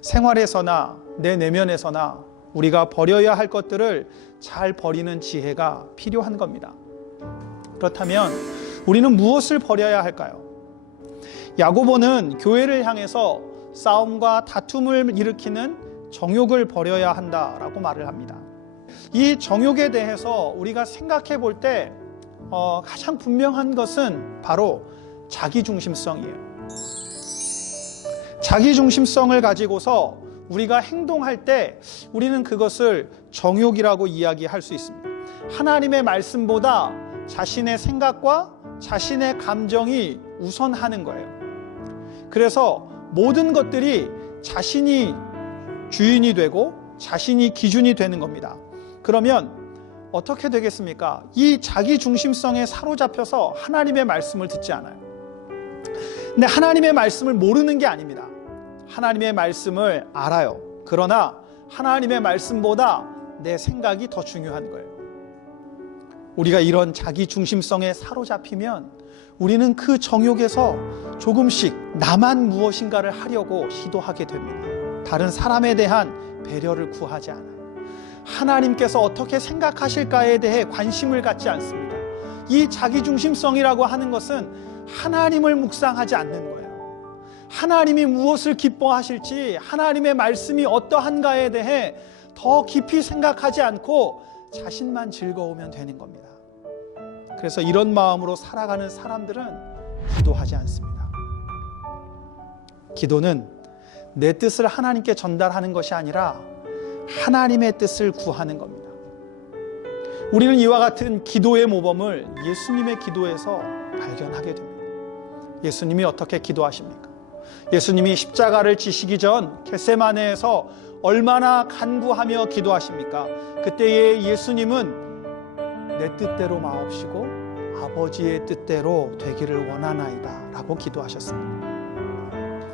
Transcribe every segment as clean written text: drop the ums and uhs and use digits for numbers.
생활에서나 내 내면에서나 우리가 버려야 할 것들을 잘 버리는 지혜가 필요한 겁니다. 그렇다면 우리는 무엇을 버려야 할까요? 야고보는 교회를 향해서 싸움과 다툼을 일으키는 정욕을 버려야 한다라고 말을 합니다. 이 정욕에 대해서 우리가 생각해 볼 때 가장 분명한 것은 바로 자기중심성이에요. 자기중심성을 가지고서 우리가 행동할 때 우리는 그것을 정욕이라고 이야기할 수 있습니다. 하나님의 말씀보다 자신의 생각과 자신의 감정이 우선하는 거예요. 그래서 모든 것들이 자신이 주인이 되고 자신이 기준이 되는 겁니다. 그러면 어떻게 되겠습니까? 이 자기중심성에 사로잡혀서 하나님의 말씀을 듣지 않아요. 근데 하나님의 말씀을 모르는 게 아닙니다. 하나님의 말씀을 알아요. 그러나 하나님의 말씀보다 내 생각이 더 중요한 거예요. 우리가 이런 자기중심성에 사로잡히면 우리는 그 정욕에서 조금씩 나만 무엇인가를 하려고 시도하게 됩니다. 다른 사람에 대한 배려를 구하지 않아요. 하나님께서 어떻게 생각하실까에 대해 관심을 갖지 않습니다. 이 자기중심성이라고 하는 것은 하나님을 묵상하지 않는 거예요. 하나님이 무엇을 기뻐하실지, 하나님의 말씀이 어떠한가에 대해 더 깊이 생각하지 않고 자신만 즐거우면 되는 겁니다. 그래서 이런 마음으로 살아가는 사람들은 기도하지 않습니다. 기도는 내 뜻을 하나님께 전달하는 것이 아니라 하나님의 뜻을 구하는 겁니다. 우리는 이와 같은 기도의 모범을 예수님의 기도에서 발견하게 됩니다. 예수님이 어떻게 기도하십니까? 예수님이 십자가를 지시기 전 겟세마네에서 얼마나 간구하며 기도하십니까? 그때의 예수님은 내 뜻대로 마옵시고 아버지의 뜻대로 되기를 원하나이다 라고 기도하셨습니다.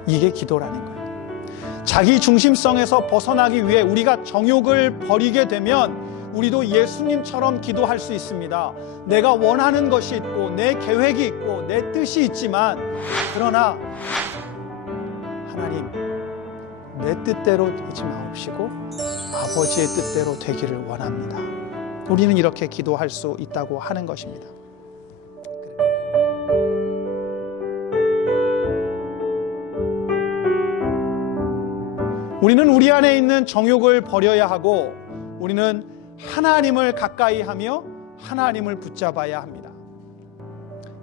이게 기도라는 거예요. 자기 중심성에서 벗어나기 위해 우리가 정욕을 버리게 되면 우리도 예수님처럼 기도할 수 있습니다. 내가 원하는 것이 있고 내 계획이 있고 내 뜻이 있지만, 그러나 하나님, 내 뜻대로 되지 마옵시고 아버지의 뜻대로 되기를 원합니다. 우리는 이렇게 기도할 수 있다고 하는 것입니다. 우리는 우리 안에 있는 정욕을 버려야 하고 우리는 하나님을 가까이 하며 하나님을 붙잡아야 합니다.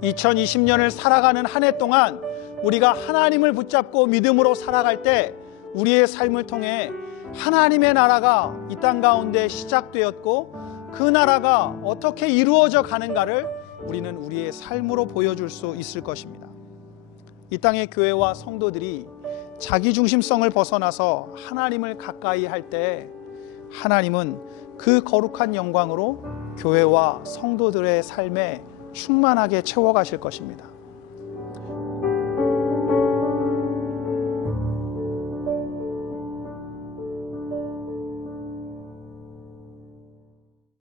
2020년을 살아가는 한 해 동안 우리가 하나님을 붙잡고 믿음으로 살아갈 때 우리의 삶을 통해 하나님의 나라가 이 땅 가운데 시작되었고 그 나라가 어떻게 이루어져 가는가를 우리는 우리의 삶으로 보여줄 수 있을 것입니다. 이 땅의 교회와 성도들이 자기중심성을 벗어나서 하나님을 가까이 할 때 하나님은 그 거룩한 영광으로 교회와 성도들의 삶에 충만하게 채워가실 것입니다.